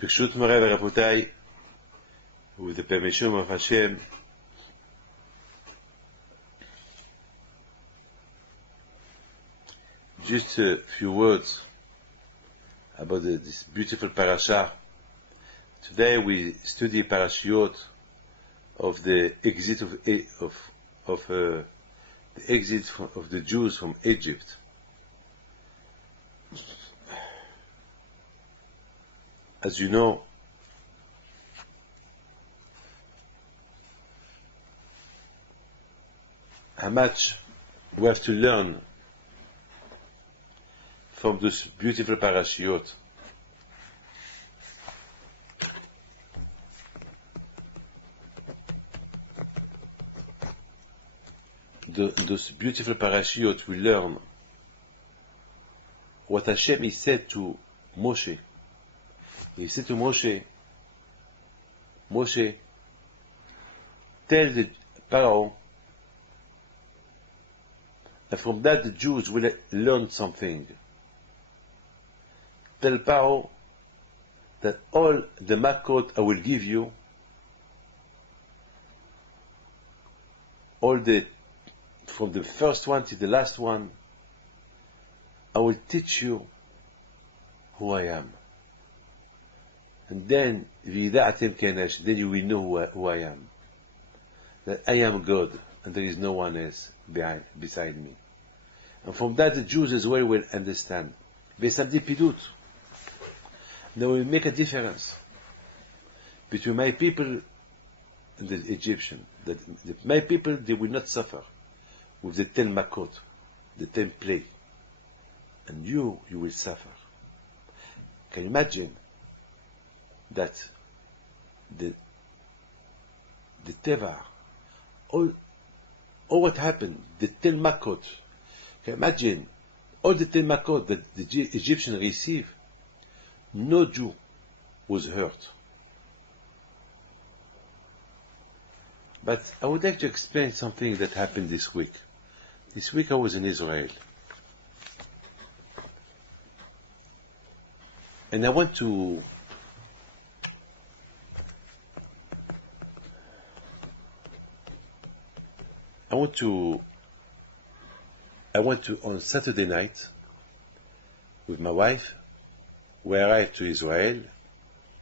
Birshut Moray Verabotai, with the permission of Hashem, just a few words about this beautiful parasha. Today we study parashiot of the exit of the exit of the Jews from Egypt. As you know, how much we have to learn from this beautiful parashiot. Those beautiful parashiot we learn what Hashem is said to Moshe. He said to Moshe, Moshe, tell the Pharaoh, and from that the Jews will learn something. Tell Pharaoh that all the makot I will give you, from the first one to the last one, I will teach you who I am. And then you will know who I am. That I am God, and there is no one else beside me. And from that the Jews as well will understand. There will make a difference between my people and the Egyptian. That my people, they will not suffer with the 10 makot, the 10 plague. And you will suffer. Can you imagine that the Teva, all what happened, the 10 makot, can you imagine all the 10 makot that the Egyptians received, no Jew was hurt. But I would like to explain something that happened this week. This week I was in Israel. And I went to on Saturday night with my wife. We arrived to Israel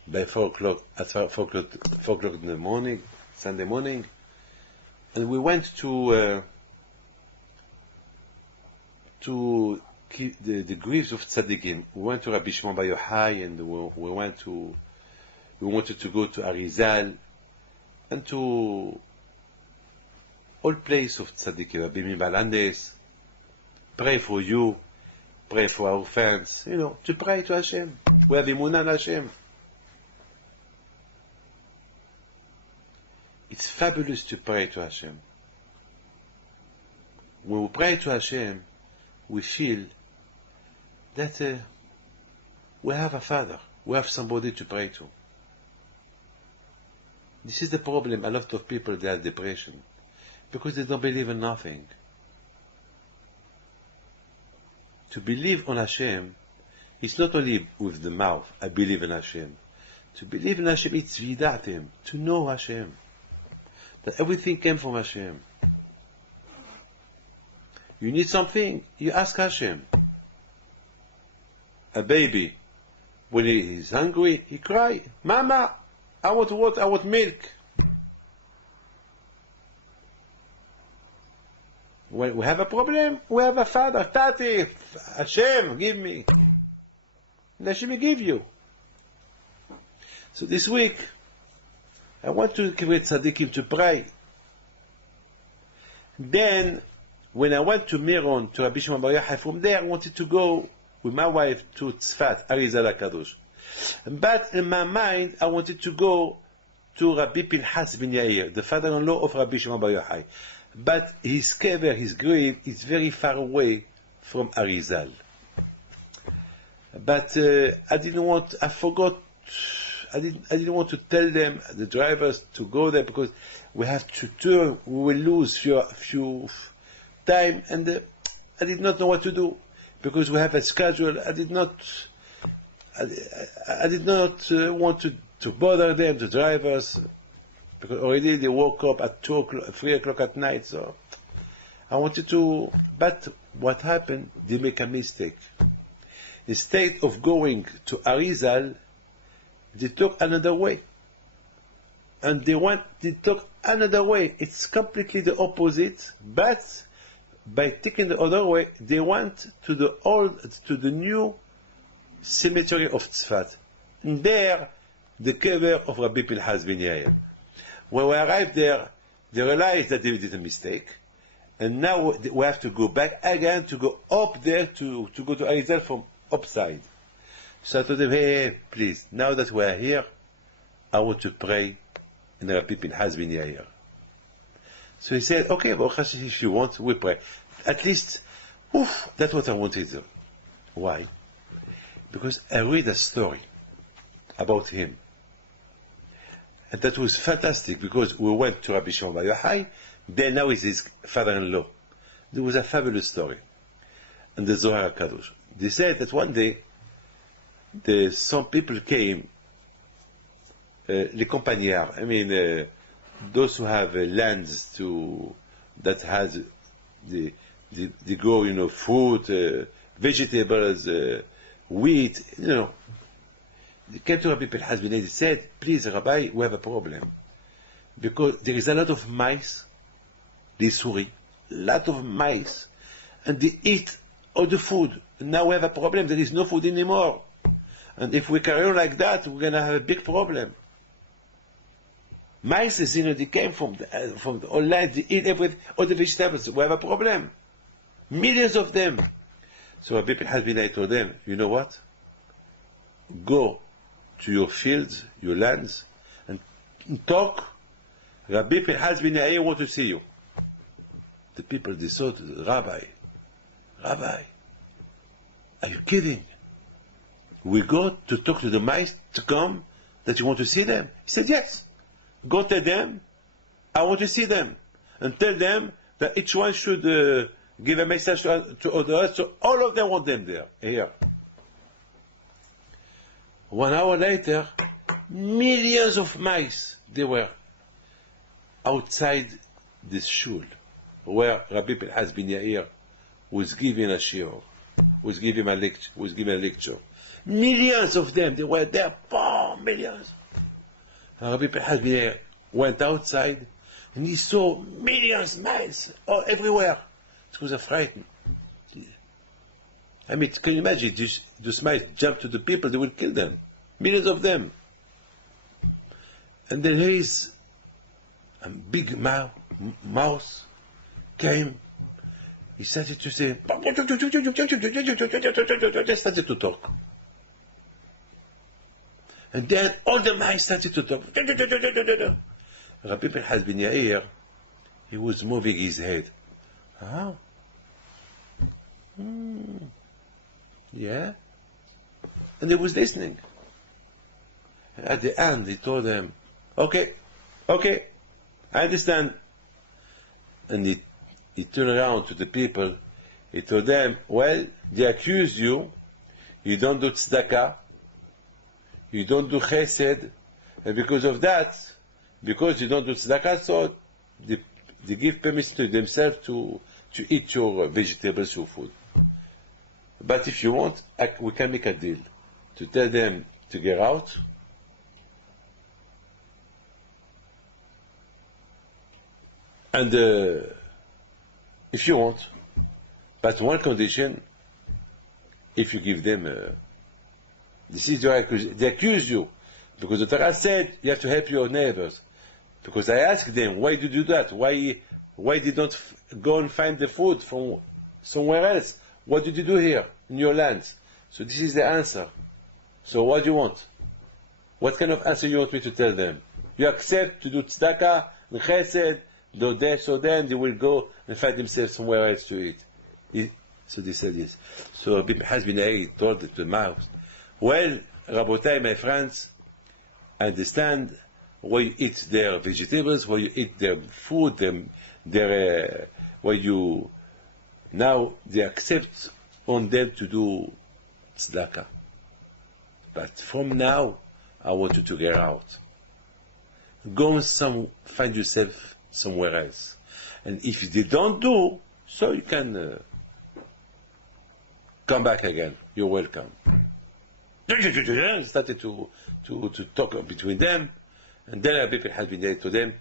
by 4 o'clock in the morning, Sunday morning, and we went to keep the graves of tzaddikim. We went to Rabbi Shimon Bar Yochai, and we wanted to go to Arizal and to all place of tzaddikim, Rabbi Mibal Andes, pray for you, pray for our fans, to pray to Hashem. We have emunah on Hashem. It's fabulous to pray to Hashem. When we pray to Hashem, we feel that we have a Father, we have somebody to pray to. This is the problem. A lot of people, they have depression because they don't believe in nothing. To believe on Hashem, it's not only with the mouth, I believe in Hashem. To believe in Hashem, it's vidatim, to know Hashem. That everything came from Hashem. You need something, you ask Hashem. A baby, when he is hungry, he cries, Mama, I want water, I want milk. When we have a problem, we have a Father, Tati, Hashem, give me. And Hashem will give you. So this week, I want to create tzaddikim to pray. Then when I went to Miron, to Rabbi Shimon Bar Yochai, from there I wanted to go with my wife to Tzfat, Arizal HaKadosh. But in my mind, I wanted to go to Rabbi Pinchas ben Yair, the father-in-law of Rabbi Shimon Bar Yochai. But his kever, his grave, is very far away from Arizal. But I forgot, I didn't want to tell them, the drivers, to go there, because we have to turn, we will lose few time, and I did not know what to do, because we have a schedule. I did not want to bother them, the drivers, because already they woke up at 2 o'clock, 3 o'clock at night, so I wanted to, but what happened, they make a mistake. Instead of going to Arizal, they took another way. And they took another way. It's completely the opposite, but by taking the other way, they went to the new cemetery of Tzfat. And there, the kever of Rabbi Pinchas ben Yair. When we arrived there, they realized that they did a mistake, and now we have to go back again to go up there to go to Arizal from upside. So I told them, hey, please, now that we are here, I want to pray in Rabbi Pinchas ben Yair. So he said, okay, if you want, we pray. At least, that's what I wanted to do. Why? Because I read a story about him. And that was fantastic, because we went to Rabbi Shimon Bar Yochai, then now he's his father-in-law. There was a fabulous story. And the Zohar HaKadosh. They said that one day, some people came, les campagnards, I mean, those who have lands that has they grow, fruit, vegetables, wheat, They came to Rabbi Pinchas ben Yair. They said, please, Rabbi, we have a problem. Because there is a lot of mice, des souris, lot of mice, and they eat all the food. And now we have a problem. There is no food anymore. And if we carry on like that, we're going to have a big problem. Mice, they came from the all land, they eat all the vegetables. We have a problem. Millions of them. So Rabbi Pinchas ben Yair told them, you know what? Go to your fields, your lands, and talk. Rabbi Pinchas ben Yair wants to see you. The people, they thought, Rabbi, are you kidding? We go to talk to the mice to come, that you want to see them? He said, yes. Go tell them, I want to see them. And tell them that each one should give a message to others, so all of them want them there, here. 1 hour later, millions of mice, they were outside this shul, where Rabbi Pinchas ben Yair was giving a shiur, was giving a lecture. Millions of them, they were there, millions. And Rabbi Pinchas ben Yair went outside, and he saw millions of mice everywhere. It was a frightened. I mean, can you imagine, those mice jump to the people, they will kill them. Millions of them. And then here's a big mouse came. He started to say, just started to talk. And then all the mice started to talk. Rabbi Pinchas ben Yair, he was moving his head. Yeah. And he was listening. At the end, he told them, okay, I understand. And he turned around to the people. He told them, well, they accuse you. You don't do tzedakah. You don't do chesed. And because of that, because you don't do tzedakah, so they give permission to themselves to eat your vegetables, your food. But if you want, we can make a deal to tell them to get out. And if you want, but one condition, if you give them, this is your accusation. They accuse you, because the Torah said you have to help your neighbors. Because I asked them, why do you do that? Why Why did not go and find the food from somewhere else? What did you do here in your land? So this is the answer. So what do you want? What kind of answer you want me to tell them? You accept to do tzedakah and chesed, so then they will go and find themselves somewhere else to eat. So they said this. So Rabbi Pinchas ben Yair told the mouse, well, Rabotai, my friends, I understand why you eat their vegetables, why you eat their food, why you, now they accept on them to do tzedakah. But from now, I want you to get out. Go and find yourself somewhere else. And if they don't do, so you can come back again. You're welcome. Started to talk between them, and then Rabbi Pinchas ben Yair to them,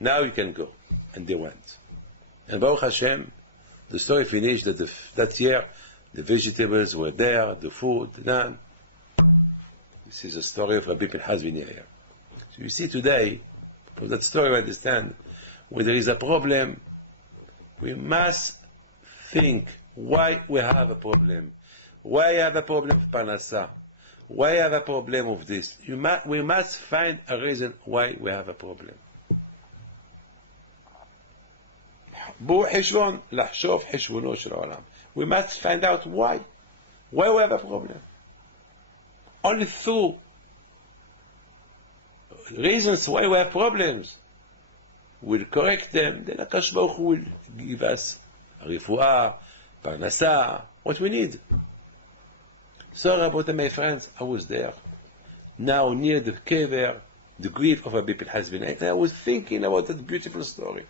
now you can go. And they went. And Baruch Hashem, the story finished that that year the vegetables were there, the food, none. This is a story of Rabbi Pinchas ben Yair. So you see today, from that story we understand, when there is a problem, we must think why we have a problem. Why have a problem of Parnassah? Why have a problem of this? We must find a reason why we have a problem. We must find out why. Why we have a problem. Only through reasons why we have problems, we'll correct them, then HaKadosh Baruch Hu will give us refuah, parnassah, what we need. So, Rabbi, my friends, I was there, now near the kever, the grave of Rabbi Pinchas ben Yair. I was thinking about that beautiful story.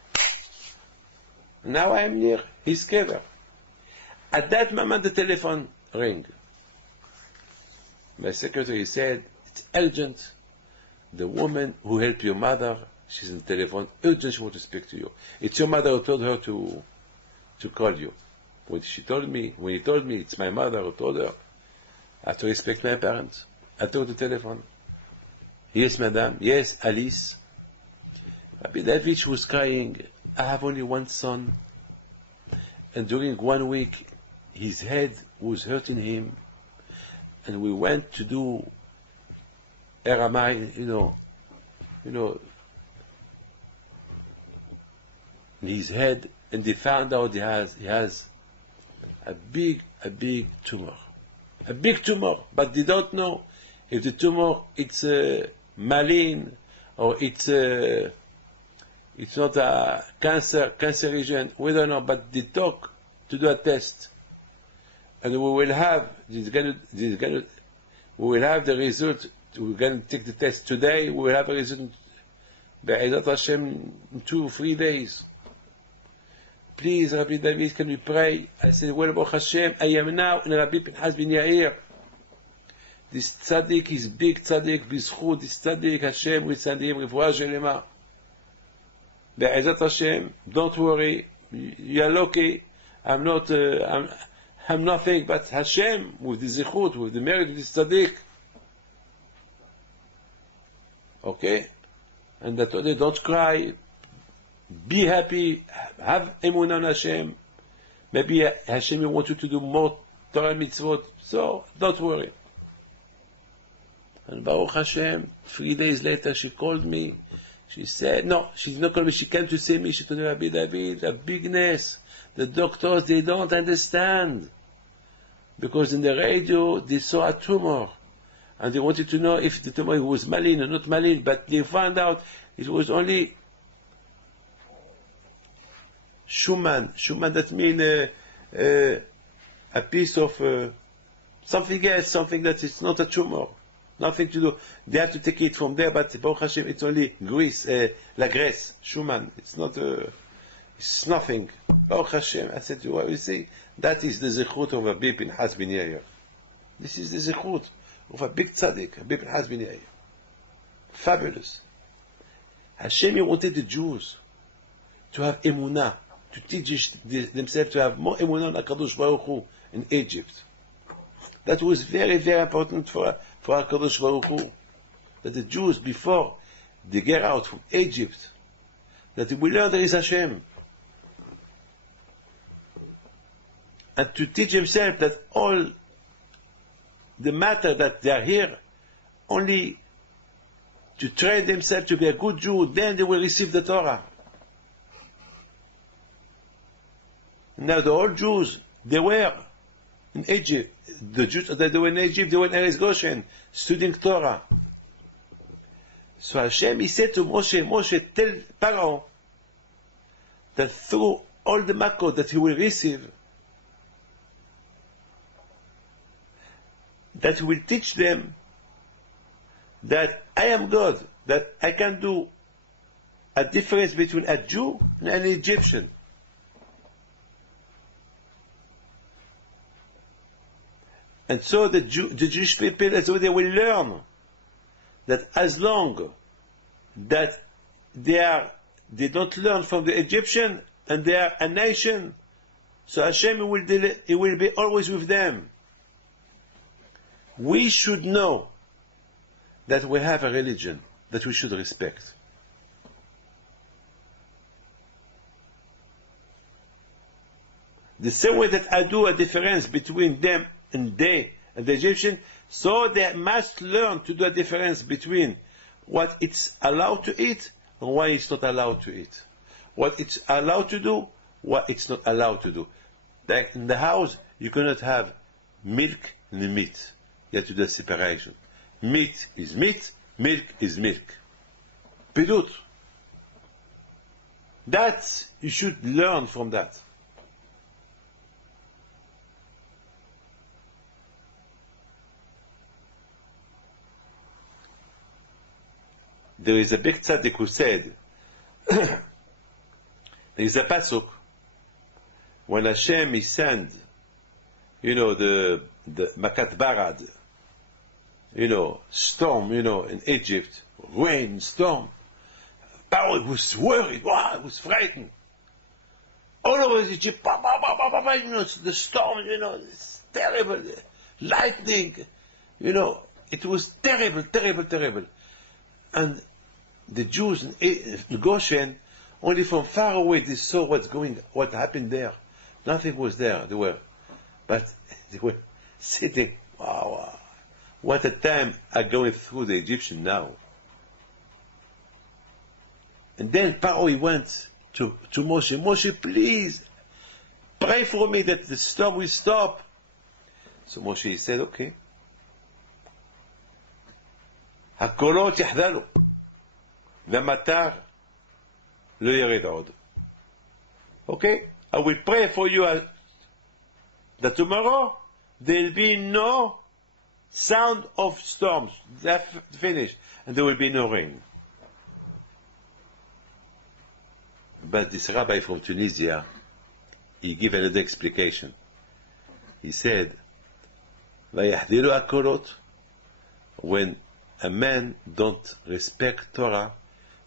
Now I am near his kever. At that moment, the telephone rang. My secretary said, it's urgent. The woman who helped your mother, she's on the telephone, urgent, she wants to speak to you. It's your mother who told her to call you. When he told me, it's my mother who told her, I have to respect my parents. I took the telephone. Yes, madam. Yes, Alice. Rabbi David was crying. I have only one son. And during 1 week, his head was hurting him. And we went to do RMI, in his head, and they found out he has a big tumor. A big tumor, but they don't know if the tumor it's malign or it's not a cancerogen. We don't know, but they talk to do a test, and we will have the result. We're going to take the test today. We will have a result Be'ezat Hashem in 2 or 3 days. Please, Rabbi David, can we pray? I said, well, Baruch Hashem, I am now in Rabbi Pinchas ben Yair. This tzaddik is big tzaddik, bizchut, this tzaddik, Hashem will send him refuah shelema. Be'ezat Hashem, don't worry, you are lucky. I'm nothing but Hashem with the zichut, with the merit of this tzaddik. Okay? And that they don't cry, be happy, have emunah on Hashem. Maybe Hashem will want you to do more Torah mitzvot, so don't worry. And Baruch Hashem, 3 days later she called me. She said, no, she did not call me, she came to see me. She told me, Rabbi David, a bigness. The doctors, they don't understand. Because in the radio, they saw a tumor. And they wanted to know if the tumor was malign or not malign, but they found out it was only Schumann. Schumann, that means a piece of something else, something that is not a tumor. Nothing to do. They have to take it from there, but Baruch Hashem, it's only grease, la graisse, Schumann. It's not, it's nothing. Baruch Hashem. I said to you, you see, that is the zechut of Rabbi Pinchas ben Yair. This is the zechut of a big tzaddik, Rabbi Pinchas ben Yair. Fabulous. Hashem wanted the Jews to have emunah, to teach themselves to have more emunah on HaKadosh Baruch Hu in Egypt. That was very, very important for HaKadosh Baruch Hu. That the Jews, before they get out from Egypt, that they will learn there is Hashem. and to teach himself that all the matter that they are here only to train themselves to be a good Jew, then they will receive the Torah. Now the old Jews, they were in Egypt. The Jews that they were in Egypt, they were in Eretz Goshen, studying Torah. So Hashem, he said to Moshe, Moshe, tell Pharaoh that through all the makot that he will receive, that he will teach them that I am God, that I can do a difference between a Jew and an Egyptian. And so the Jewish people, as well, they will learn that as long that they don't learn from the Egyptian and they are a nation, so Hashem he will be always with them. We should know that we have a religion that we should respect. The same way that I do a difference between them and they and the Egyptian, so they must learn to do a difference between what it's allowed to eat and what it's not allowed to eat. What it's allowed to do, what it's not allowed to do. Like in the house, you cannot have milk and meat. You have to do a separation. Meat is meat, milk is milk. Pidut. That, you should learn from that. There is a big tzaddik who said, there is a pasuk, when Hashem he sent, the Makat Barad, storm, in Egypt, rain, storm. Pharaoh was worried, wow, was frightened. All over Egypt, the storm, it's terrible, lightning, it was terrible, terrible, terrible. And the Jews in Goshen, only from far away they saw what happened there. Nothing was there. They were sitting. Wow, what a time are going through the Egyptian now. And then Pharaoh he went to Moshe. Moshe, please pray for me that the storm will stop. So Moshe said, okay. הקולות יחדלו, והמטר לא ירד עוד. Okay? I will pray for you that tomorrow there will be no sound of storms. They're finished. And there will be no rain. But this rabbi from Tunisia, he gave another explication. He said, ויחדלו הקולות, when a man don't respect Torah,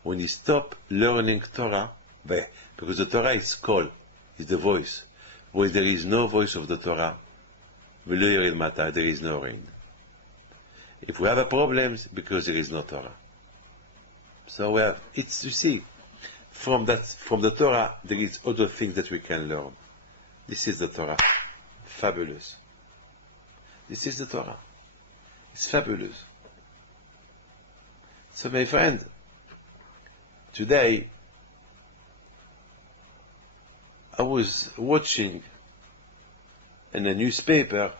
when he stop learning Torah, because the Torah is call, is the voice. When there is no voice of the Torah, there is no rain. If we have a problem, because there is no Torah. So we have, you see, from the Torah, there is other things that we can learn. This is the Torah. Fabulous. This is the Torah. It's fabulous. So my friend, today I was watching in a newspaper,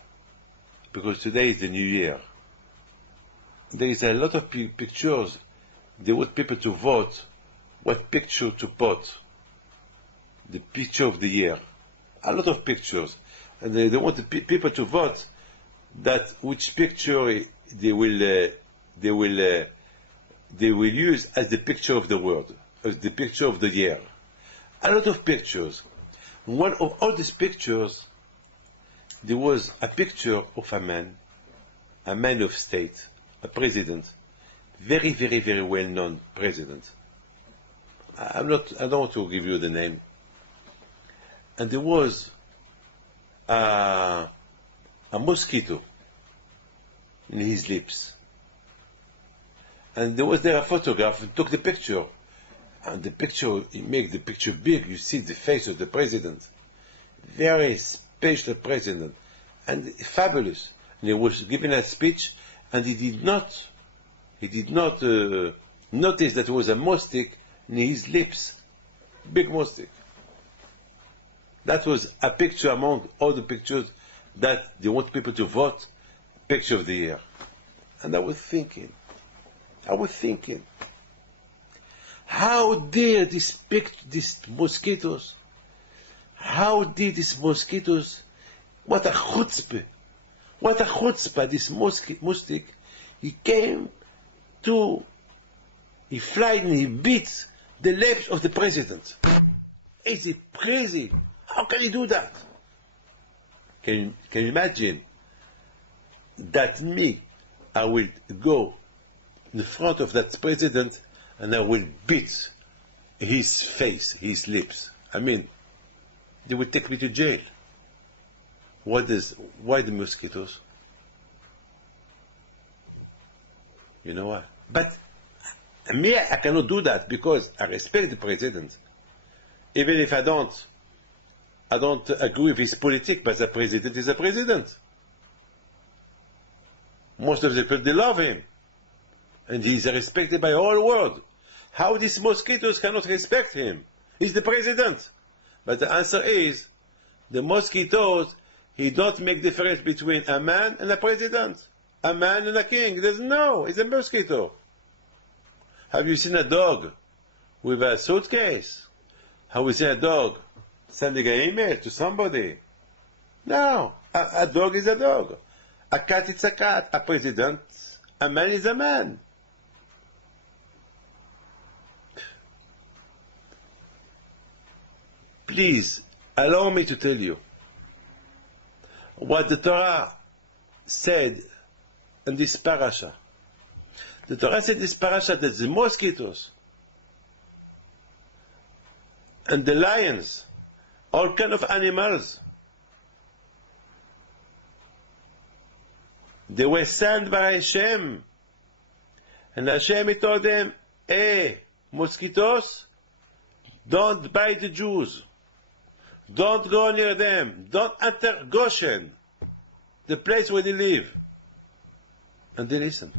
because today is the New Year. There is a lot of pictures. They want people to vote what picture to put, the picture of the year. A lot of pictures. And they want the people to vote that which picture they will use as the picture of the world, as the picture of the year. A lot of pictures. One of all these pictures, there was a picture of a man of state, a president, very, very, very well-known president. I don't want to give you the name. And there was a mosquito in his lips. And there was a photograph and took the picture. And the picture, he made the picture big. You see the face of the president. Very speech to the president, and fabulous. And he was giving a speech, and he did not notice that there was a mosaic in his lips, big mosaic. That was a picture among all the pictures that they want people to vote, picture of the year. And I was thinking, how dare these mosquitoes, what a chutzpah, this mosquito, he flied and he beat the lips of the president. Is it crazy? How can he do that? Can you imagine that I will go in the front of that president and I will beat his face, his lips. I mean, they will take me to jail. Why the mosquitoes? You know why? But me, I cannot do that because I respect the president. Even if I don't agree with his politics, but the president is a president. Most of the people, they love him. And he is respected by the whole world. How these mosquitoes cannot respect him? He's the president. But the answer is, the mosquitoes, he don't make difference between a man and a president. A man and a king. There's no, it's a mosquito. Have you seen a dog with a suitcase? Have you seen a dog sending an email to somebody? No, a dog is a dog. A cat is a cat. A president, a man is a man. Please, allow me to tell you what the Torah said in this parasha. The Torah said in this parasha that the mosquitoes and the lions, all kind of animals, they were sent by Hashem. And Hashem, he told them, hey, mosquitoes, don't bite the Jews. Don't go near them. Don't enter Goshen, the place where they live. And they listen.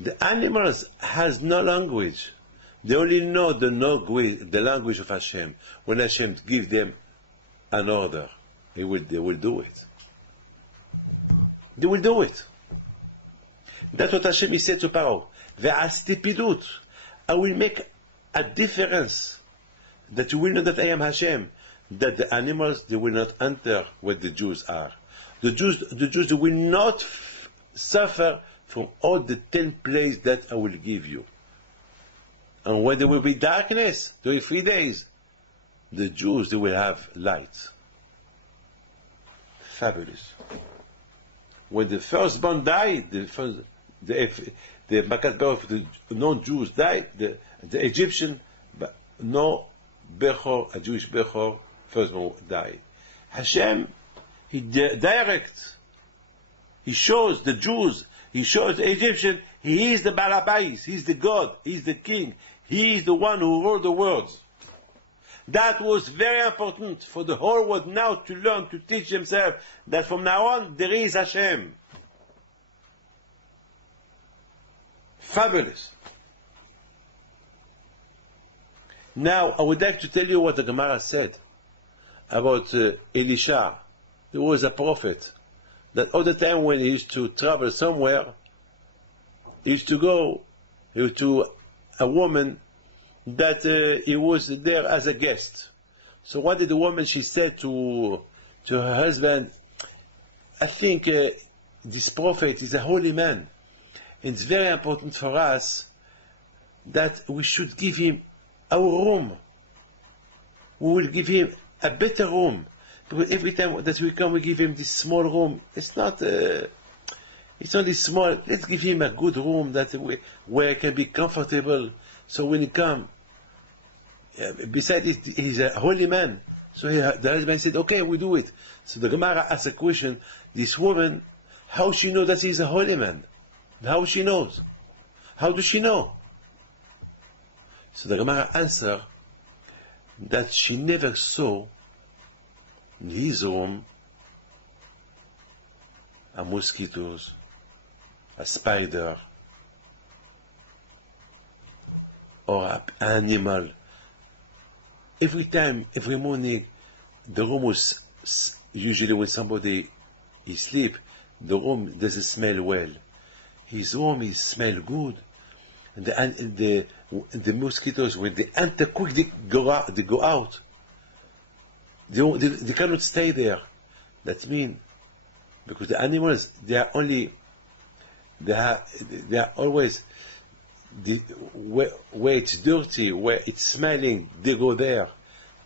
The animals has no language. They only know the language of Hashem. When Hashem gives them an order, they will do it. They will do it. That's what Hashem said to Paro. Ve'astipidut. I will make a difference. That you will know that I am Hashem. That the animals, they will not enter where the Jews are. The Jews they will not suffer from all the 10 plagues that I will give you. And when there will be darkness during 3 days, the Jews, they will have light. Fabulous. When the firstborn died, the Makat of the non-Jews died, the Egyptian, no Bechor, a Jewish Bechor, firstborn died. Hashem, he directs, he shows the Jews, he shows the Egyptian, he is the Balabais, he's the God, he's the king, he is the one who ruled the world. That was very important for the whole world now to learn, to teach themselves that from now on there is Hashem. Fabulous. Now, I would like to tell you what the Gemara said about Elisha. He was a prophet that all the time when he used to travel somewhere, he used to go to a woman that he was there as a guest. So one day the woman, she said to her husband, I think this prophet is a holy man. And it's very important for us that we should give him our room. We will give him a better room. Because every time that we come, we give him this small room. It's not, it's only small. Let's give him a good room where he can be comfortable. So when he comes, besides he's a holy man. So the husband said, okay, we do it. So the Gemara asked a question, this woman, how she know that he's a holy man? How she knows? How does she know? So the Gemara answered that she never saw in his room a mosquitoes, a spider, or an animal. Every time, every morning, the room was, usually when somebody is sleep, the room doesn't smell well. His room is smell good. And the mosquitoes, when they enter quick, they go out. They cannot stay there. That means, because the animals, they are always, where it's dirty, where it's smelling, they go there.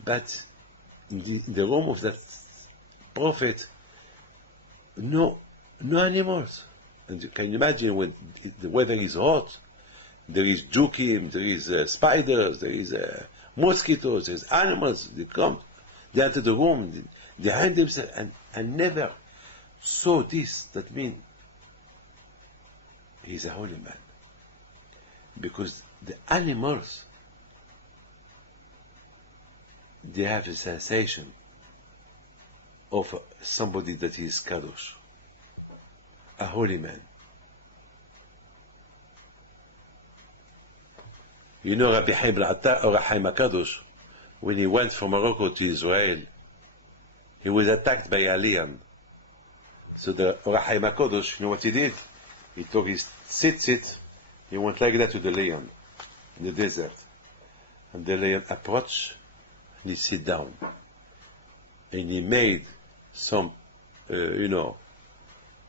But in the room of that prophet, no animals. And you can imagine when the weather is hot, there is jukim, there is spiders, there is mosquitoes, there is animals. They come, they enter the room, they hide themselves, and never saw this. That means he's a holy man. Because the animals, they have a sensation of somebody that is kadosh, a holy man. You know Rabbi Haim al-Attar, or Haim HaKadosh, when he went from Morocco to Israel, he was attacked by a lion. So the Haim HaKadosh, you know what he did? He took his tzitzit, he went like that to the lion in the desert. And the lion approached, and he sit down. And he made some,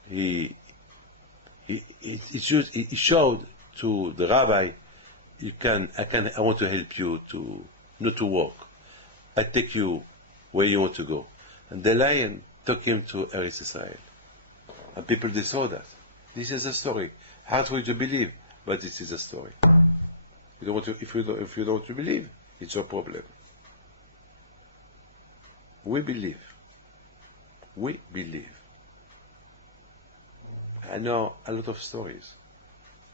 he showed to the rabbi, I want to help you to not to walk. I take you where you want to go. And the lion took him to Eretz Israel. And people, they saw that. This is a story. Hard for you to believe, but this is a story. If you don't want to believe, it's your problem. We believe. We believe. I know a lot of stories.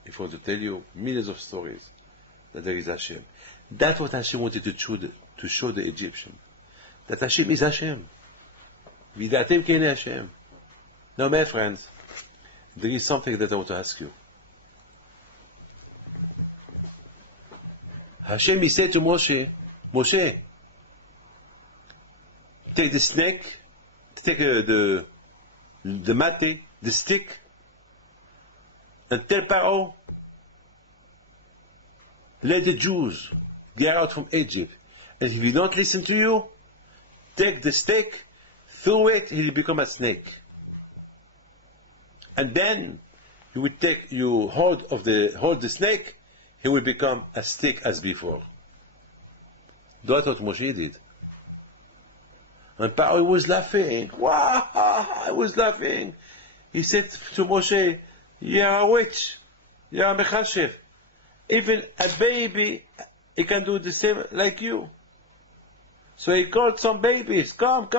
If I want to tell you millions of stories, that there is Hashem. That's what Hashem wanted to show the Egyptian. That Hashem is Hashem. Vidatem kene Hashem. Now, my friends, there is something that I want to ask you. Hashem, he said to Moshe, Moshe, take the snake, take the mate, the stick, and tell Pharaoh, let the Jews get out from Egypt. And if he don't listen to you, take the stick, throw it, he'll become a snake. And then you hold the snake, he will become a stick as before. That's what Moshe did. And Pharaoh was laughing. Wow, I was laughing. He said to Moshe, you're a witch, you're a mechashev. Even a baby, he can do the same like you. So he called some babies, come,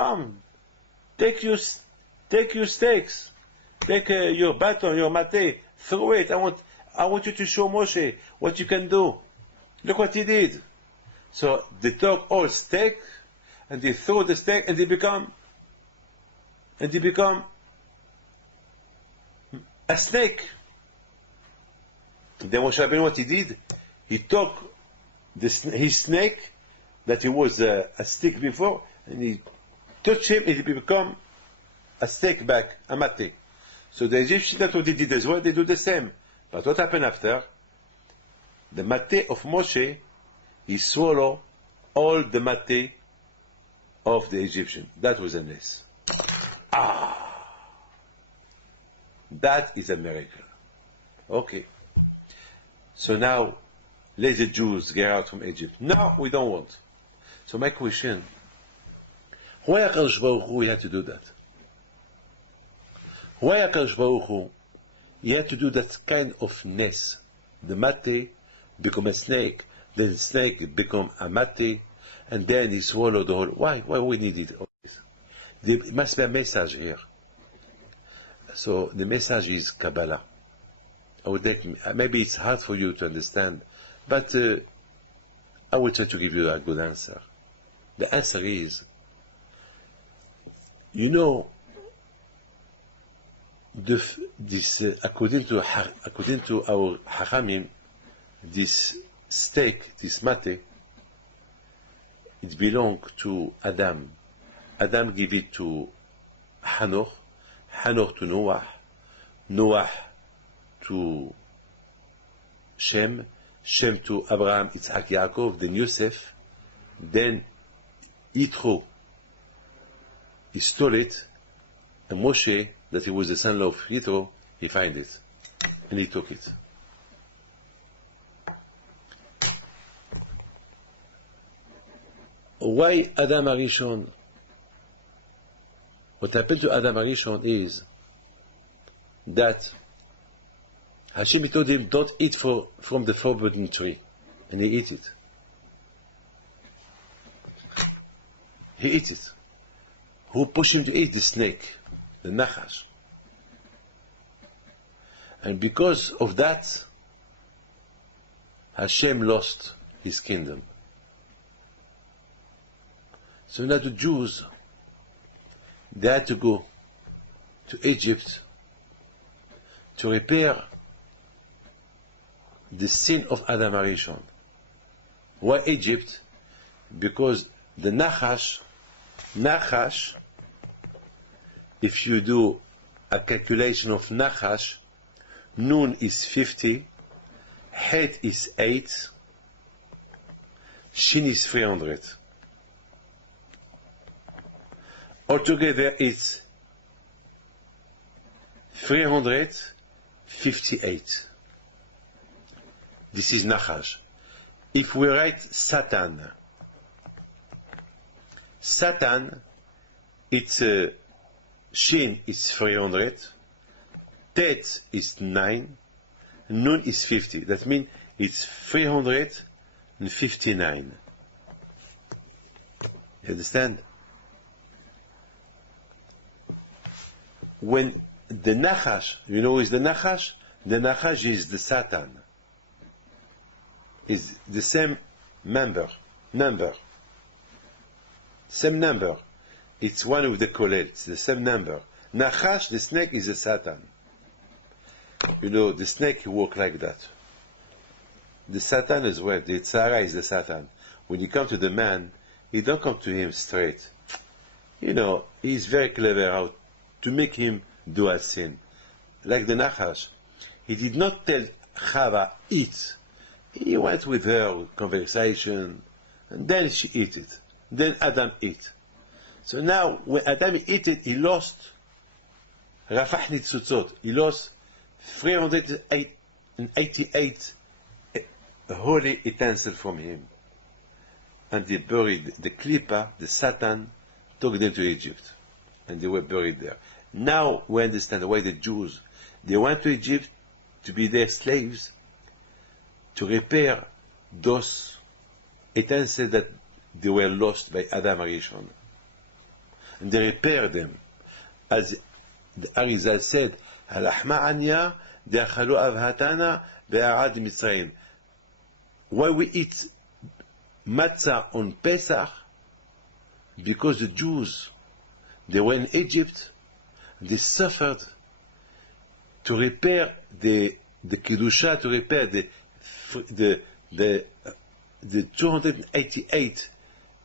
take your stakes, take your baton, your mate, throw it. I want you to show Moshe what you can do. Look what he did. So they took all stake, and they throw the stake, and they become a snake. Then Moshe Rabbeinu, what he did, he took his snake, that he was a stick before, and he touched him, and he become a stick back, a mate. So the Egyptians, that's what they did as well, they do the same. But what happened after? The mate of Moshe, he swallowed all the mate of the Egyptian. That was a mess. That is a miracle. Okay. So now, let the Jews get out from Egypt. No, we don't want. So my question, why HaKadosh Baruch Hu had to do that? Why HaKadosh Baruch Hu had to do that kind of ness? The mate become a snake, then the snake become a mate, and then he swallowed the whole. Why we need it? There must be a message here. So the message is Kabbalah. Maybe it's hard for you to understand, but I will try to give you a good answer. The answer is, you know, according to our Hachamim, this steak, this mate, it belonged to Adam. Adam gave it to Hanoch, Hanoch to Noah, Noah to Shem, Shem to Abraham, Yitzhak, Yaakov, then Yosef, then Yitro, he stole it, and Moshe, that he was the son of Yitro, he found it, and he took it. Why Adam Arishon? What happened to Adam Arishon is that Hashem told him, don't eat from the forbidden tree. And he ate it. He ate it. Who pushed him to eat? The snake, the Nachash. And because of that, Hashem lost his kingdom. So now the Jews, they had to go to Egypt to repair the sin of Adam Arishon. Why Egypt? Because the Nachash, if you do a calculation of Nachash, Nun is 50, Het is 8, Shin is 300. Altogether it's 358. This is Nachash. If we write Satan, it's Shin is 300, Tet is 9, Nun is 50. That means it's 359. You understand? When the Nachash, you know who is the Nachash? The Nachash is the Satan. Is the same number. Same number. It's one of the Kolel. It's the same number. Nachash, the snake, is the Satan. You know, the snake walk like that. The Satan as well. The Tzara is the Satan. When you come to the man, you don't come to him straight. You know, he's very clever how to make him do a sin. Like the Nachash. He did not tell Chava, eat. He went with her, conversation, and then she ate it. Then Adam ate. So now, when Adam ate it, he lost Rafah Nitzutzot. He lost 388 holy utensils from him. And they buried the Klippa, the Satan, took them to Egypt. And they were buried there. Now we understand why the Jews, they went to Egypt to be their slaves, to repair those utensils that they were lost by Adam Arishon. And they repaired them. As the Arizal said, Al-Ahma Anya, De'achalu Avhatana, Be'arad Mitzrayim. Why we eat matzah on Pesach? Because the Jews, they were in Egypt, they suffered to repair the Kedusha, to repair the 288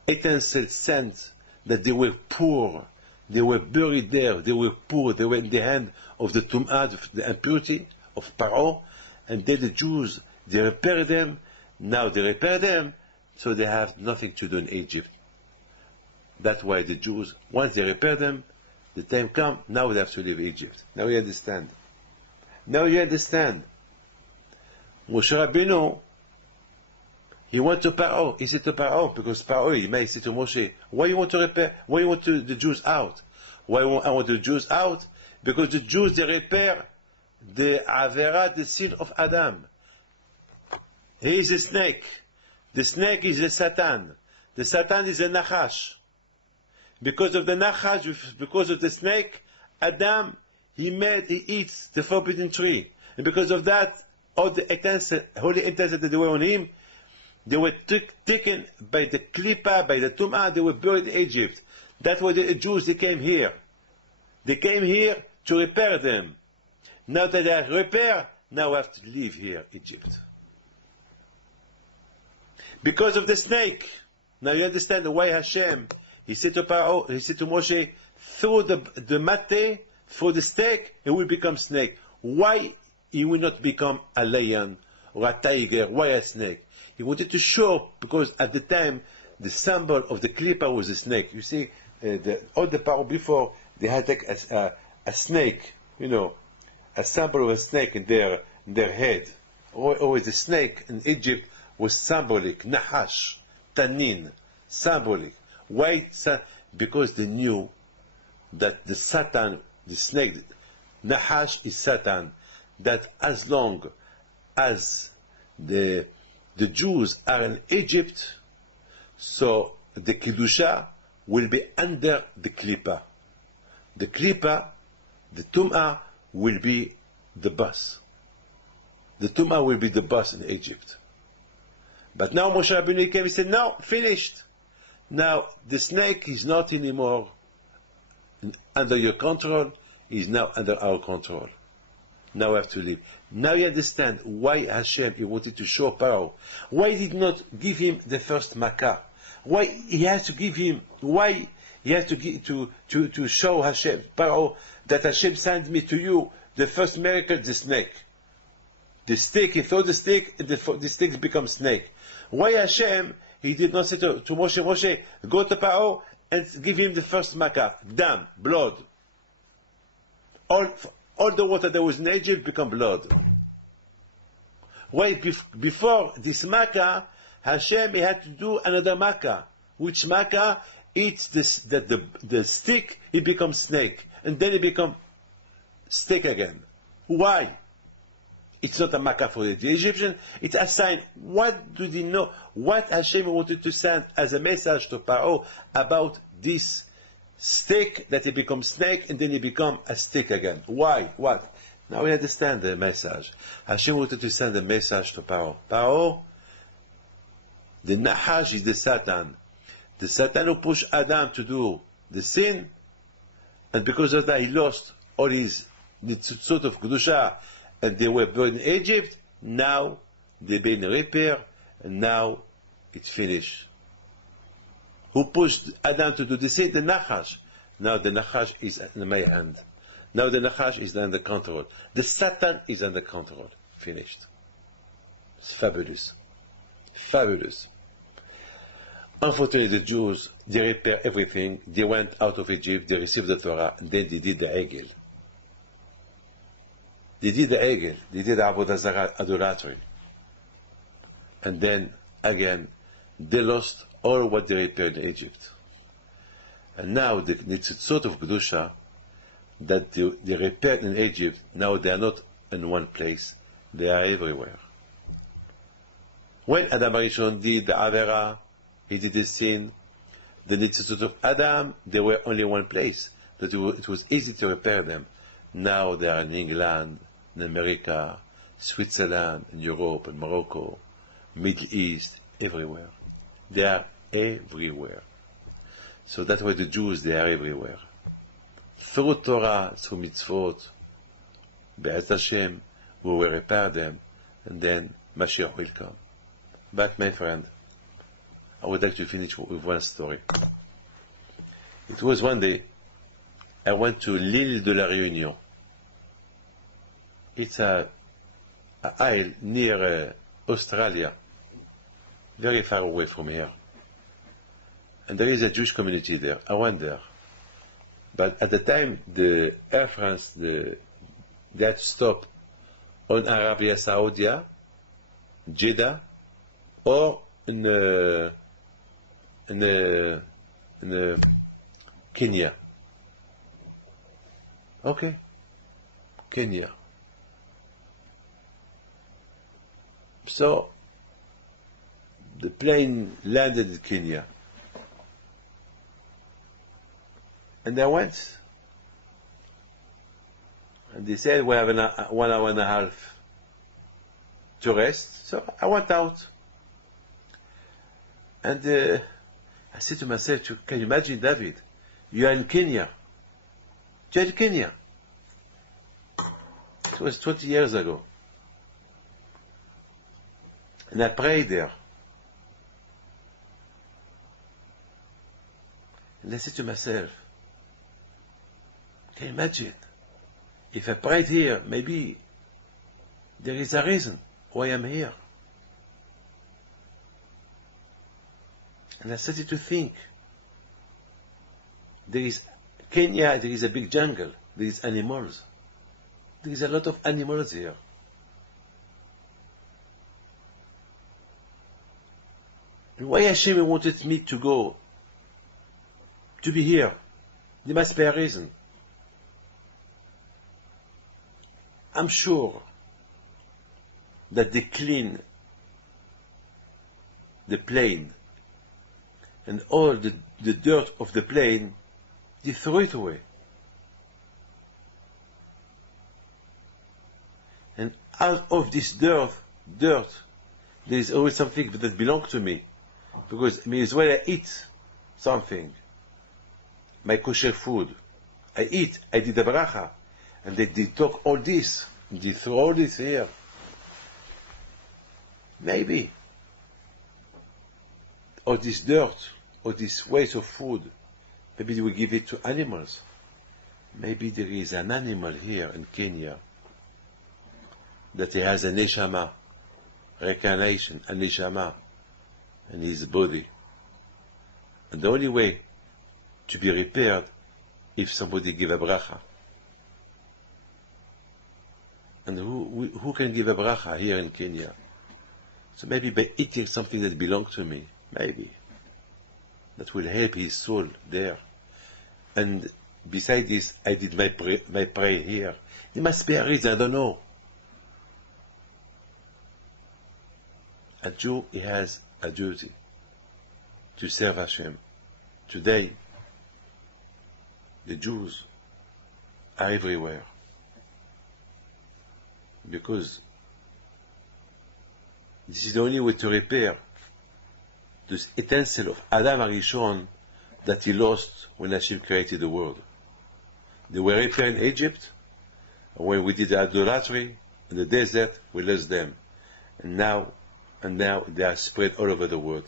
utensils sent, that they were poor, they were buried there, they were poor, they were in the hand of the Tum'ah, the impurity of Paro, and then the Jews, they repaired them. Now they repair them, so they have nothing to do in Egypt. That's why the Jews, once they repair them, the time comes, now they have to leave Egypt. Now you understand. Now you understand. Moshe Rabbeinu, he went to Paro. He said to Paro, because Paro, he may say to Moshe, why you want to repair? Why you want the Jews out? Why I want the Jews out? Because the Jews, they repair the Avera, the sin of Adam. He is a snake. The snake is the Satan. The Satan is a Nachash. Because of the Nachash, because of the snake, Adam, he eats the forbidden tree. And because of that, all the holy utensils that they were on him, They were taken by the Klippa, by the Tum'ah, they were buried in Egypt. That's why the Jews, they came here. They came here to repair them. Now that they are repaired, now we have to leave here, Egypt. Because of the snake. Now you understand why Hashem, he said to Pharaoh, he said to Moshe, through the mate, through the snake, it will become snake. Why he will not become a lion or a tiger? Why a snake? He wanted to show, because at the time, the symbol of the Klippa was a snake. You see, all the Pharaoh before, they had like a snake, you know, a symbol of a snake in their head. Always the snake in Egypt was symbolic, Nahash, Tanin, symbolic. Why? Because they knew that the Satan, the snake, Nahash is Satan, that as long as the Jews are in Egypt, so the Kedusha will be under the Klippa. The Klippa, the Tum'ah, will be the boss. The Tum'ah will be the boss in Egypt. But now Moshe Rabbeinu came and said, no, finished. Now the snake is not anymore under your control, is now under our control. Now we have to leave. Now you understand why Hashem, he wanted to show Pharaoh. Why he did not give him the first Makkah? Why he has to give him, why he has to give, to show Hashem, Pharaoh, that Hashem sent me to you, the first miracle, the snake. The stick, he throw the stick, the stick becomes snake. Why Hashem, he did not say to Moshe, Moshe, go to Pharaoh and give him the first Makkah, dam, blood. All the water that was in Egypt become blood. Why before this Makkah, Hashem, he had to do another Makkah. Which Makkah? It's the stick, it becomes snake. And then it becomes stick again. Why? It's not a Makkah for the Egyptian, it's a sign. What do they know? What Hashem wanted to send as a message to Pharaoh about this stick, that it becomes snake and then it becomes a stick again. Why? What? Now we understand the message. Hashem wanted to send a message to Pharaoh. Pharaoh, the Nahash is the Satan. The Satan who pushed Adam to do the sin, and because of that he lost all his sort of Kedusha, and they were buried in Egypt. Now they've been repaired, and now it's finished. Who pushed Adam to do the sin? The Nachash. Now the Nachash is in my hand. Now the Nachash is under control. The Satan is under control. Finished. It's fabulous. Fabulous. Unfortunately, the Jews, they repaired everything. They went out of Egypt, they received the Torah, and then they did the Egel. They did the Egel. They did Avodah Zarah, idolatry. And then, again, they lost all what they repaired in Egypt. And now it's a sort of Kedusha that they repaired in Egypt. Now they are not in one place, they are everywhere. When Adam Arishon did the Avera, he did the sin, the Nitzot of Adam, they were only one place. That it was easy to repair them. Now they are in England, in America, Switzerland, in Europe, in Morocco, Middle East, everywhere. They are everywhere. So that's why the Jews, they are everywhere. Through Torah, through mitzvot, Be'ez Hashem, we will repair them, and then Mashiach will come. But my friend, I would like to finish with one story. It was one day, I went to l'Île de la Réunion. It's an isle near Australia, very far away from here. And there is a Jewish community there. I went there. But at the time, the Air France, they had to stop on Arabia Saudi, Jeddah, or in Kenya. Okay, Kenya. So the plane landed in Kenya, and I went, and they said we have 1 hour and a half to rest. So I went out. And I said to myself, can you imagine, David? You are in Kenya. You're in Kenya. It was 20 years ago. And I prayed there. And I said to myself, can you imagine? If I prayed here, maybe there is a reason why I'm here. And I started to think. There is Kenya, there is a big jungle, there is animals. There is a lot of animals here. And why Hashem wanted me to go, to be here? There must be a reason. I'm sure that they clean the plane and all the dirt of the plane, they throw it away. And out of this dirt, there is always something that belongs to me. Because I mean, as well I eat something, my kosher food, I eat, I did a bracha, and they took all this, they throw all this here. Maybe all this dirt, all this waste of food, maybe they will give it to animals. Maybe there is an animal here in Kenya that he has a neshama, reincarnation, a neshama in his body. And the only way to be repaired if somebody give a bracha. And who can give a bracha here in Kenya? So maybe by eating something that belongs to me, maybe, that will help his soul there. And beside this, I did my prayer here. There must be a reason, I don't know. A Jew, he has a duty to serve Hashem. Today, the Jews are everywhere. Because this is the only way to repair this utensil of Adam HaRishon that he lost when Hashem created the world. They were repaired in Egypt, and when we did the idolatry in the desert, we lost them. And now they are spread all over the world.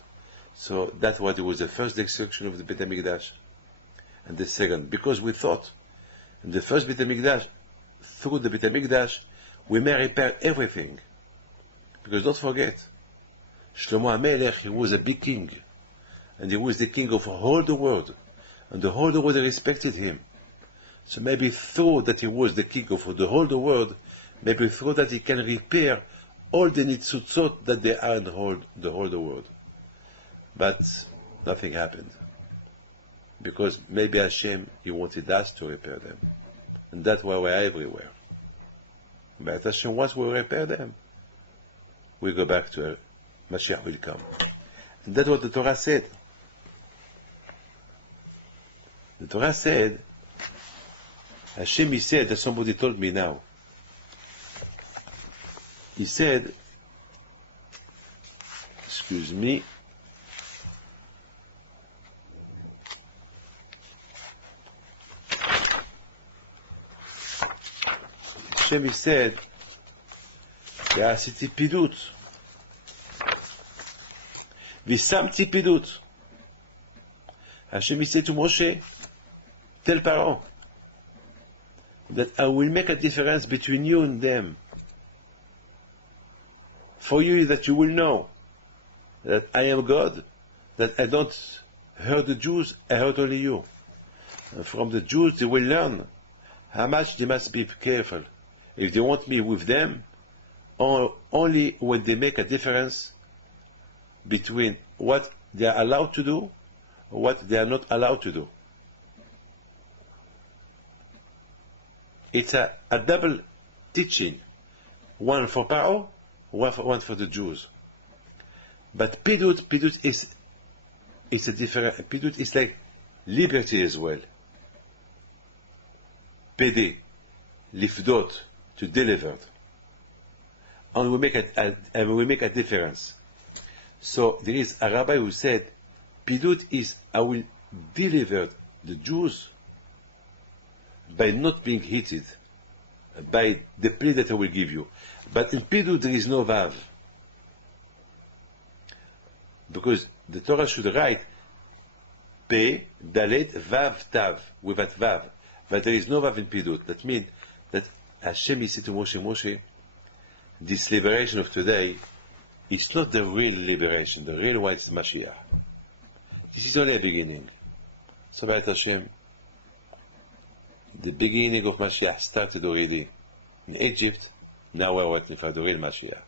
So that's why there was the first destruction of the Beit HaMikdash, and the second, because we thought in the first Beit HaMikdash, through the Beit HaMikdash, we may repair everything. Because don't forget, Shlomo HaMelech, he was a big king, and he was the king of all the world, and the whole world respected him. So maybe through that he was the king of the whole world, maybe through that he can repair all the nitzutzot that they are in the whole world. But nothing happened. Because maybe Hashem, he wanted us to repair them. And that's why we're everywhere. But Hashem, once we repair them, we go back to Mashiach will come. And that's what the Torah said. The Torah said, Hashem, he said, that somebody told me now. He said, excuse me, Hashem, he said, ועשיתי פידות, ושמתי פידות. Hashem, he said to Moshe, tell Paro that I will make a difference between you and them. For you, that you will know that I am God, that I don't hurt the Jews, I hurt only you. And from the Jews, they will learn how much they must be careful. If they want me with them, or only when they make a difference between what they are allowed to do or what they are not allowed to do. It's a double teaching, one for Paro, one for the Jews. But Pidut is a different. Pidut is like liberty as well. Pede, lifdot, to deliver. And we make a difference. So there is a rabbi who said, Pidut is, I will deliver the Jews by not being heated, by the plea that I will give you. But in Pidut there is no Vav. Because the Torah should write Pe, Dalet, Vav, Tav, without Vav. But there is no Vav in Pidut. That means that Hashem said to Moshe, Moshe, this liberation of today is not the real liberation. The real one is Mashiach. This is only a beginning. So, B'at Hashem, the beginning of Mashiach started already in Egypt. Now we're waiting for the real Mashiach.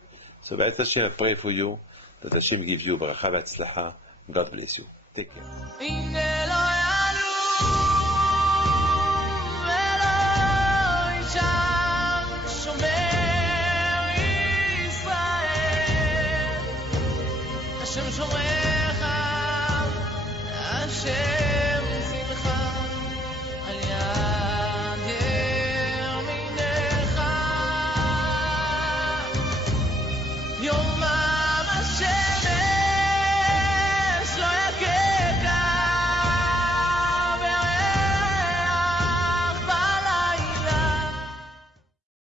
So, B'at Hashem, I pray for you that Hashem gives you bracha v'atzlacha. God bless you. Take care. השם שומרך, השם